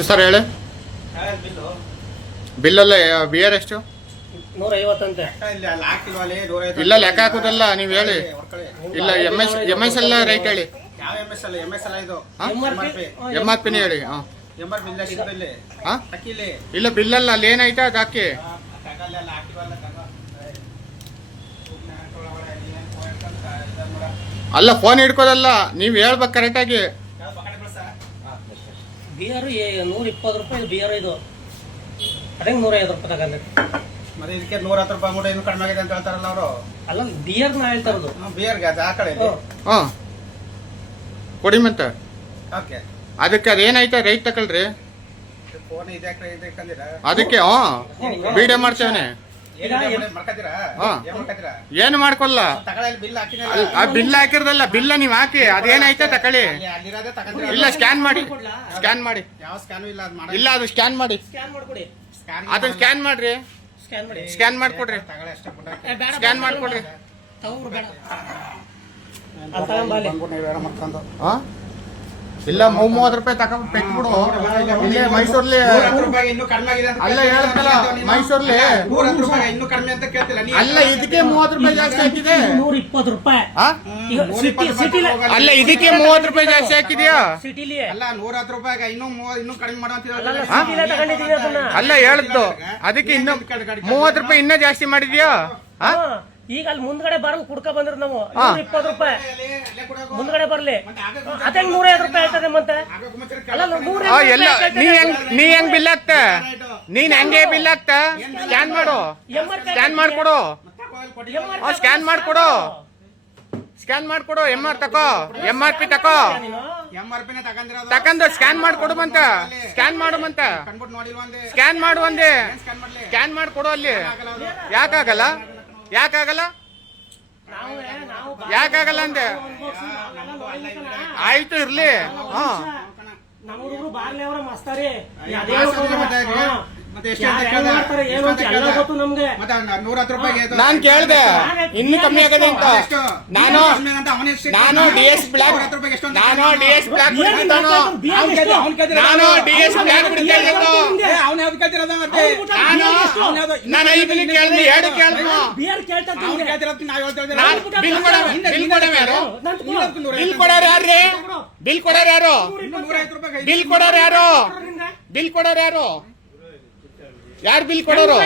ಎಷ್ಟು ಸರ್ ಹೇಳಿ? ಬಿಲ್ಲಲ್ಲ ಬಿಯರ್ ಎಷ್ಟು? 150 ಅಂತೆ. ಇಲ್ಲ ಲೆಕ್ಕ ಹಾಕೋದಲ್ಲ, ನೀವು ಹೇಳಿ. ಇಲ್ಲ ಎಮ್ ಎಸ್ ಎಲ್ಲ ರೈಟ್ ಹೇಳಿ. ಎಮ್ ಆರ್ ಪಿನೇ ಹೇಳಿ. ಇಲ್ಲ ಬಿಲ್ಲಲ್ಲ, ಅಲ್ಲಿ ಏನಾಯ್ತಾ ಅದು ಹಾಕಿ. ಅಲ್ಲ ಫೋನ್ ಹಿಡ್ಕೋದಲ್ಲ, ನೀವು ಹೇಳ್ಬೇಕು ಕರೆಕ್ಟಾಗಿ. ಬಿಯರ್ 120 ರೂಪಾಯಿ ಬಿಯರ್, ಇದು ಅದೇ 150 ರೂಪಾಯಿ ತಗೊಂಡೆ. ಮತ್ತೆ ಇದಕ್ಕೆ 110 ರೂಪಾಯಿ ಮೂಟೆ ಇನ್ನೂ ಕಡಿಮೆ ಆಗಿದೆ ಅಂತ ಹೇಳ್ತಾರಲ್ಲ ಅವರು. ಅಲ್ಲ ಬಿಯರ್ ನಾ ಹೇಳ್ತಾ ಇರೋದು. ಬಿಯರ್ಗೆ ಅದು ಆ ಕಡೆ ಹಾಂ ಕೊಡಿ ಮತ್ತೆ. ಓಕೆ, ಅದಕ್ಕೆ ಅದೇನಾಯ್ತಾ ರೈಟ್ ತಗೊಳ್ರಿ. ಫೋನ್ ಇದೆ ಕಂದಿರಾ ಅದಕ್ಕೆ ವಿಡಿಯೋ ಮಾಡ್ತೇವೆ. ಏನು ಮಾಡ್ಕೊಲ್ಲ, ಆ ಬಿಲ್ ಹಾಕಿರೋದಲ್ಲ, ಬಿಲ್ಲ ನೀವು ಹಾಕಿ ಅದೇನಾಯ್ತಾ ತಕೊಳ್ಳಿ. ಇಲ್ಲ ಸ್ಕ್ಯಾನ್ ಮಾಡಿ, ಸ್ಕ್ಯಾನ್ ಮಾಡಿ. ಯಾವ ಸ್ಕ್ಯಾನ್ ಇಲ್ಲ, ಅದು ಇಲ್ಲ ಅದು ಸ್ಕ್ಯಾನ್ ಮಾಡಿ, ಸ್ಕ್ಯಾನ್ ಮಾಡ್ಕೊಡಿ. ಅದನ್ನ ಸ್ಕ್ಯಾನ್ ಮಾಡ್ರಿ, ಸ್ಕ್ಯಾನ್ ಮಾಡಿ, ಸ್ಕ್ಯಾನ್ ಮಾಡ್ಕೊಡ್ರಿ, ಸ್ಕ್ಯಾನ್ ಮಾಡ್ಕೊಡ್ರಿ. ತವ್ರು ಬೇಡ ಅಲ್ಲಿ ತಗೊಂಬಾಲಿ. ಹಾ ಇಲ್ಲ 30 ರೂಪಾಯಿ ತಗೊಂಡು ಪೆಟ್ಬಿಡು. ಇಲ್ಲೇ ಮೈಸೂರ್ಲಿ ಇನ್ನೂ ಕಡಿಮೆ ಆಗಿದೆ ಅಂತ ಅಲ್ಲ ಹೇಳತ್ತಲ್ಲ, ಮೈಸೂರ್ಲಿ 110 ರೂಪಾಯಿ ಇನ್ನೂ ಕಡಿಮೆ ಅಂತ ಕೇಳ್ತಿಲ್ಲ ನೀ. ಅಲ್ಲ ಇದಕ್ಕೆ 30 ರೂಪಾಯಿ ಜಾಸ್ತಿ ಹಾಕಿದೆ. 120 ರೂಪಾಯಿ. ಹಾ ಈಗ ಸಿಟಿ ಅಲ್ಲ ಇದಕ್ಕೆ 30 ರೂಪಾಯಿ ಜಾಸ್ತಿ ಹಾಕಿದ್ಯಾ? ಸಿಟಿಲಿ ಅಲ್ಲ 110 ರೂಪಾಯಿಗೆ ಇನ್ನೂ ಕಡಿಮೆ ಮಾಡೋ ಅಂತ ಅಲ್ಲ, ಹೇಳ್ತಾರೆ. ಸಿಟಿಲೇ ತಗೊಂಡಿದ್ದೀನಿ ಅದನ್ನ. ಅಲ್ಲ ಹೇಳಿದ್ದು ಅದಕ್ಕೆ ಇನ್ನೂ 30 ರೂಪಾಯಿ ಇನ್ನೂ ಜಾಸ್ತಿ ಮಾಡಿದ್ಯಾ? ಹಾ, ಈಗ ಅಲ್ಲಿ ಮುಂದ್ಗಡೆ ಬರಂಗ್ ಕುಡ್ಕ ಬಂದ್ರ ನಾವು 120 ರೂಪಾಯಿ ಮುಂದ್ಗಡೆ ಬರ್ಲಿ. ಅದೇ 150 ರೂಪಾಯಿ ಆಯ್ತದೆ ಮತ್ತೆ. ಅಲ್ಲ ಎಲ್ಲ ನೀ ಹೆಂಗ್ ಬಿಲ್ ಹಾಕ್ತ? ನೀನ್ ಹೆಂಗೆ ಬಿಲ್ ಹಾಕ್ತ? ಸ್ಕ್ಯಾನ್ ಮಾಡು, ಸ್ಕ್ಯಾನ್ ಮಾಡ್ಕೊಡು, ಸ್ಕ್ಯಾನ್ ಮಾಡ್ಕೊಡು, ಸ್ಕ್ಯಾನ್ ಮಾಡ್ಕೊಡು. ಎಮ್ ಆರ್ ತಕೋ, ಎಮ್ ಆರ್ ಪಿ ತಕೋ, MRP ನೇ ತಗೊಂಡಿರೋದು. ತಕಂದು ಸ್ಕ್ಯಾನ್ ಮಾಡ್ಕೊಡು ಮಂತ, ಸ್ಕ್ಯಾನ್ ಮಾಡು ಮಂತ, ಕಣ್ಬಿಟ್ಟು ನೋಡಿಲ್ವಾ ಅಂದೆ. ಸ್ಕ್ಯಾನ್ ಮಾಡು ಒಂದೇ, ಸ್ಕ್ಯಾನ್ ಮಾಡ್ಲಿ. ಸ್ಕ್ಯಾನ್ ಮಾಡ್ಕೊಡು. ಅಲ್ಲಿ ಯಾಕಾಗಲ್ಲ, ಯಾಕಾಗಲ್ಲ, ಯಾಕಾಗಲ್ಲ ಅಂದೆ. ಆಯ್ತು ಇರ್ಲಿ. ಹಾ ನಮ್ಮೂರು ಬಾರ್ಲಿ ಅವರ ಮಸ್ತಾರಿ. ಮತ್ತೆ ಎಷ್ಟು ಅಂತ ಕೇಳ್ದೆ? ಏನು ಅಂತ ಎಲ್ಲ ಗೊತ್ತು ನಮ್ಗೆ. ಮತ್ತೆ 110 ರೂಪಾಯಿಗೆ ಇದು. ನಾನ್ ಕೇಳ್ದೆ ಇನ್ನು ಕಮ್ಮಿ ಆಗದೆ ಅಂತ. ನಾನು ಡಿ ಎಸ್ ಬ್ಲಾಕ್, ನಾನು ಡಿ ಎಸ್ ಬ್ಲಾಕ್ ಬಿಡ್ತಾನು, ನಾನು ಡಿ ಎಸ್ ಬ್ಲಾಕ್ ಬಿಡ್ತಾ ನಾನು 5 ಕೇಳಿದೆ, 2 ಕೇಳಿದ್ನು. ಬಿಯರ್ ಕೇಳ್ತಾ ಬಿಲ್ ಕೊಡೋರು ಯಾರು? ಬಿಲ್ ಕೊಡೋರು ಯಾರ್ರಿ? ಬಿಲ್ ಕೊಡೋರು ಯಾರು? ಬಿಲ್ ಕೊಡೋರು ಯಾರು? ಬಿಲ್ ಕೊಡೋರು ಯಾರು? ಯಾರು ಬಿಲ್ ಕೊಡೋರು?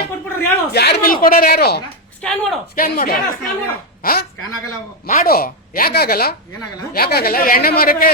ಯಾರು ಬಿಲ್ ಕೊಡೋರು ಯಾರು? ಸ್ಕ್ಯಾನ್ ಮಾಡು, ಸ್ಕ್ಯಾನ್ ಮಾಡು. ಸ್ಕ್ಯಾನ್ ಮಾಡು. ಹಾ ಸ್ಕ್ಯಾನ್ ಆಗಲ್ಲ ಅವು. ಮಾಡು. ಯಾಕಾಗಲ್ಲ, ಏನಾಗಲ್ಲ. ಯಾಕಾಗಲ್ಲ? ಎಣ್ಣೆ ಮಾರಕ್ಕೆ